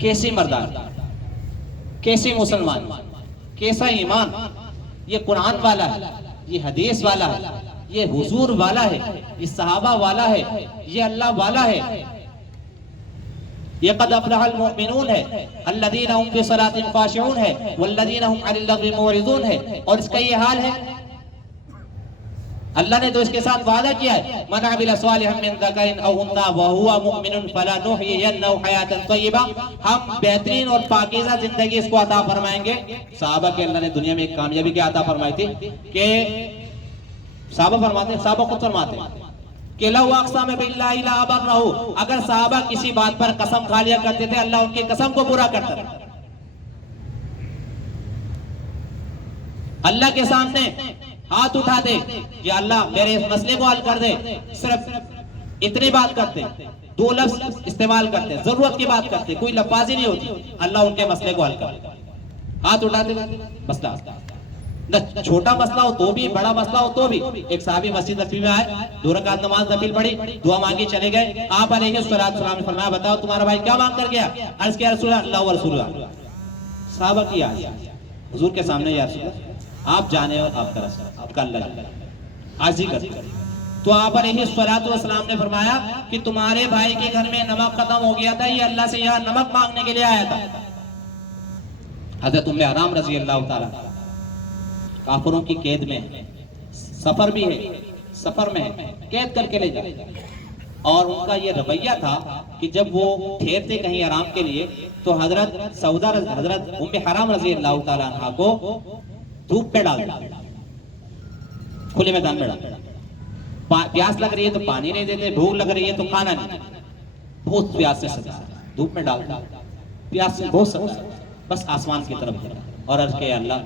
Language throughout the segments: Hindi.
कैसी मर्दान, कैसी मुसलमान, कैसा ईमान। ये कुरान वाला है, ये हदीस वाला है, ये हुजूर वाला है, ये सहाबा वाला है, ये अल्लाह वाला है। ये क़द अफ़लहल मुमिनून है, अल्लज़ीना हुम फ़ी सलातिहिम ख़ाशिऊन है, वल्लज़ीना हुम अनिल लग़्वी मुअरिज़ून है। और इसका ये हाल है, अल्लाह ने तो इसके साथ वादा किया है, मन अमिल सालिहन मिन ज़करिन औ उन्सा व हुवा मुमिनुन फलनुहयियन्नहु हयातन तय्यिबा। हम बेहतरीन और पाकीज़ा जिंदगी इसको अता फरमाएंगे। सहाबा के अल्लाह ने दुनिया में एक कामयाबी क्या अता फरमाई थी कि सहाबा खुद फरमाते कि लौ अक़सम बिल्लाहि ला अबर्रहु, अगर सहाबा किसी बात पर कसम खा लिया करते थे, अल्लाह उनकी कसम को पूरा करता था। अल्लाह के सामने हाथ उठा दे कि अल्लाह मेरे इस मसले को हल कर दे, सिर्फ इतनी बात करते, दो लफ्ज इस्तेमाल करते, जरूरत की बात करते, कोई लफाजी नहीं होती, अल्लाह उनके मसले को हल कर। हाथ उठाते मसला, न छोटा मसला हो तो भी, बड़ा मसला हो तो भी। एक साहबी मस्जिद नबी में आए, 2 रकात नमाज नफिल पढ़ी, दुआ मांगी, चले गए। आप अलैहिस्सलाम ने फरमाया, बताओ तुम्हारा भाई क्या मांग कर गया? अर्ज किया, रसूल अल्लाह व रसूलुल्लाह। साहबा की आज हुजूर के सामने, या रसूल आप जाने और आपका रसूल, आपका अल्लाह आज ही कर। तो आप अलैहिस्सलाम ने फरमाया कि तुम्हारे भाई के घर में नमक खत्म हो गया था, ये अल्लाह से यहाँ नमक मांगने के लिए आया था। हज़रत उम्मे हराम रज़ी अल्लाह ताला काफिरों की कैद में है, सफर भी है, सफर में है, कैद करके ले जाए। और उनका ये रवैया था कि जब वो ठहरते कहीं आराम के लिए, तो हजरत उम्मे हराम रज़ी अल्लाह ताला अन्हा को धूप पे डाल, खुले मैदान में डाल। प्यास लग रही है तो पानी नहीं देते, भूख लग रही है तो खाना नहीं, बहुत प्यास से सता, धूप में डाल, प्यास से बहुत सता, बस आसमान की तरफ देखा और अर्ज किया, अल्लाह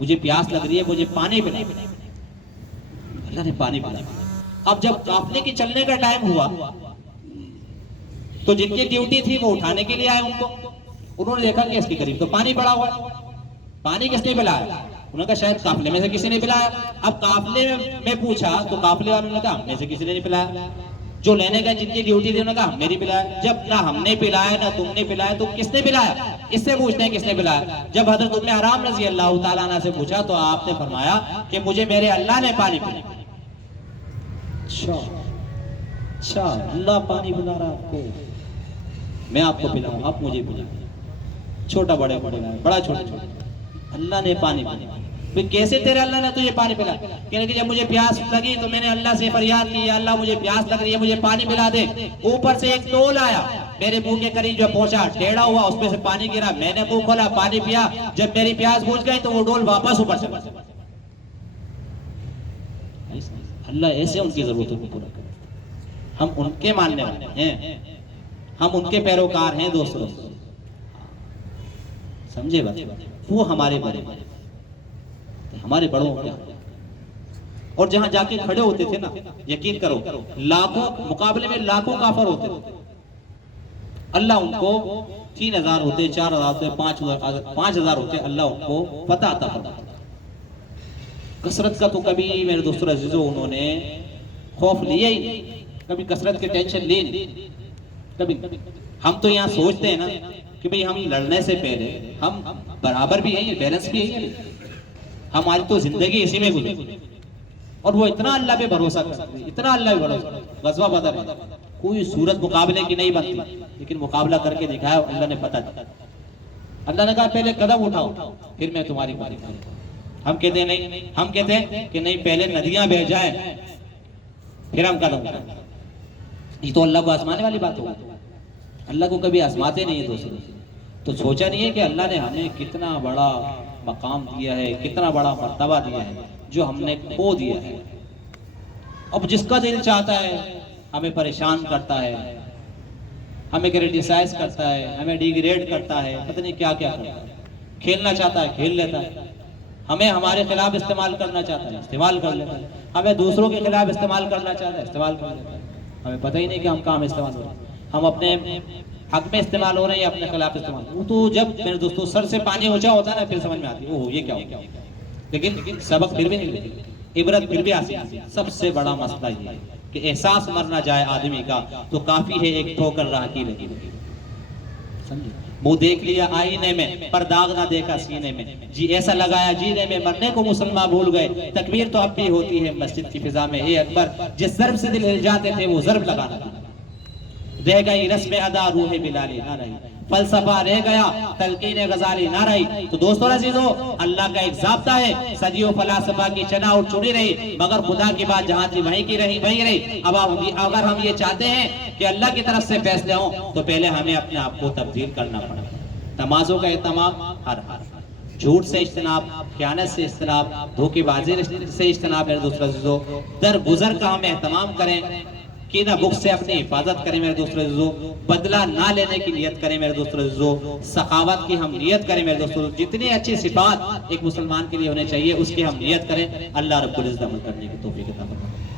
मुझे प्यास लग रही है, मुझे पानी पिला। अल्लाह ने पानी पिला। अब जब काफले के चलने का टाइम हुआ, तो जिनकी ड्यूटी थी वो उठाने के लिए आए उनको। उन्होंने देखा कि इसके करीब तो पानी पड़ा हुआ है, पानी किसने पिलाया? उन्होंने कहा शायद काफले में से किसी ने पिलाया। अब काफले में पूछा तो काफले वालों ने कहा हमने से किसी ने नहीं पिलाया। जो लेने गए जिनकी ड्यूटी थी उन्होंने कहा हमने नहीं पिलाया। जब ना हमने पिलाया ना तुमने पिलाया तो किसने पिलाया? इससे पूछते हैं किसने पिलाया। जब हजरत उम्मे हराम रज़ी अल्लाह ताला अन्हा से पूछा तो आपने फरमाया कि मुझे मेरे अल्लाह ने पानी पिलाया। अच्छा, अल्लाह पानी पिला रहा आपको, मैं आपको पिलाऊं, आप मुझे पिलाओ। छोटा बड़े बड़ा छोटा, अल्लाह ने पानी पिलाया। फिर कैसे तेरे अल्लाह ने तुझे पानी पिला? कहने कि जब मुझे प्यास लगी तो मैंने अल्लाह से फरियाद की, अल्लाह मुझे प्यास लग रही है, मुझे पानी पिला दे। ऊपर से एक टोल आया, मेरे मुंह के करीब जो पहुंचा, टेढ़ा हुआ, उसमें से पानी गिरा, मैंने मुंह खोला, पानी पिया। जब मेरी प्यास बुझ गई तो वो डोल वापस ऊपर से। अल्लाह ऐसे उनकी जरूरतों को पूरा करे। हम उनके मानने वाले हैं, हम उनके पैरोकार हैं दोस्तों, समझे बात? वो हमारे बड़े, हमारे बड़ों क्या। और जहां जाके खड़े होते थे ना, यकीन करो लाखों मुकाबले में लाखों काफर होते थे। अल्लाह उनको 3000 होते, 4000 होते, 5000 होते, अल्लाह उनको पता आता था। कसरत का तो कभी मेरे दोस्तों अजीजों उन्होंने खौफ लिया ही नहीं, कभी कसरत की टेंशन ली नहीं कभी। हम तो यहाँ सोचते हैं ना कि भाई हम लड़ने से पहले हम बराबर भी हैं, बैलेंस भी है, हमारी तो जिंदगी इसी में गुजरी। और वो इतना अल्लाह पे भरोसा करते, इतना अल्लाह पे भरोसा। गज़वा बदर कोई सूरत मुकाबले की नहीं बनती, लेकिन मुकाबला करके दिखाया अल्लाह ने, पता अल्लाह ने कहा पहले कदम उठाओ फिर मैं तुम्हारी बारी करूंगा। हम कहते नहीं, हम कहते हैं कि नहीं पहले नदियां बह जाए फिर हम कदम उठाएं। ये तो अल्लाह को आजमाने वाली बात होगी। अल्लाह को कभी आजमाते नहीं है दोस्तों। तो सोचा नहीं है कि अल्लाह ने हमें कितना बड़ा मकाम दिया है, कितना बड़ा मर्तबा दिया है जो हमने खो दिया है। अब जिसका दिल चाहता है हमें परेशान करता है, हमें क्रिटिसाइज करता है, हमें डिग्रेड करता है, पता नहीं क्या क्या करता है। खेलना चाहता है खेल लेता है, हमें हमारे खिलाफ इस्तेमाल करना चाहता है इस्तेमाल कर लेता है, हमें दूसरों के खिलाफ इस्तेमाल करना चाहता है इस्तेमाल कर लेता है। हमें पता ही नहीं कि हम कहाँ इस्तेमाल हो रहे हैं, हम अपने हक में इस्तेमाल हो रहे हैं या अपने खिलाफ इस्तेमाल। वो तो जब मेरे दोस्तों सर से पानी ऊंचा होता है ना फिर समझ में आती है ओह ये क्या हो गया। लेकिन सबक फिर भी नहीं लेते, इबरत फिर भी आती है। सबसे बड़ा मसला ये है कि एहसास मर ना जाए आदमी का तो काफी है एक ठोकर राह की लगी। समझे, मुंह देख लिया आईने में पर दाग ना देखा सीने में, जी ऐसा लगाया जीने में मरने को मुसलमान भूल गए। तकबीर तो अब भी होती है मस्जिद की फिजा में, ए अकबर जिस ज़र्ब से दिल हिल जाते थे वो ज़र्ब लगाना था। रह गई रस्म अदा रूह बिलाली ना रही, फलसफा रह गया तलकीन गजाली ना रही। तो दोस्तों अजीजों, अल्लाह का एक ज़ाब्ता है, सदियों फलसफा की चना और चुनी रही, मगर खुदा की बात जहां थी वहीं की रही वहीं रही। अब अगर हम ये चाहते हैं कि अल्लाह की तरफ से फैसले हों तो पहले हमें अपने आप को तब्दील करना पड़ेगा। तमाज़ों का एहतमाम हर हाल, झूठ से इज्तनाब, ख़यानत से इज्तनाब, धोखेबाजी से इज्तनाब। मेरे दोस्तों अजीजों, दर गुजर का हम एहतमाम करें कि ना बुख से अपनी हिफाजत करें मेरे दोस्तों अजीजों, बदला ना लेने की नियत करें मेरे दोस्तों अजीजों, सखावत की हम नियत करें मेरे दोस्तों। जितनी अच्छी सिफात एक मुसलमान के लिए होने चाहिए उसकी हम नियत करें। अल्लाह रब्बुल इज्जत अमल करने की तौफीक अता फरमाए।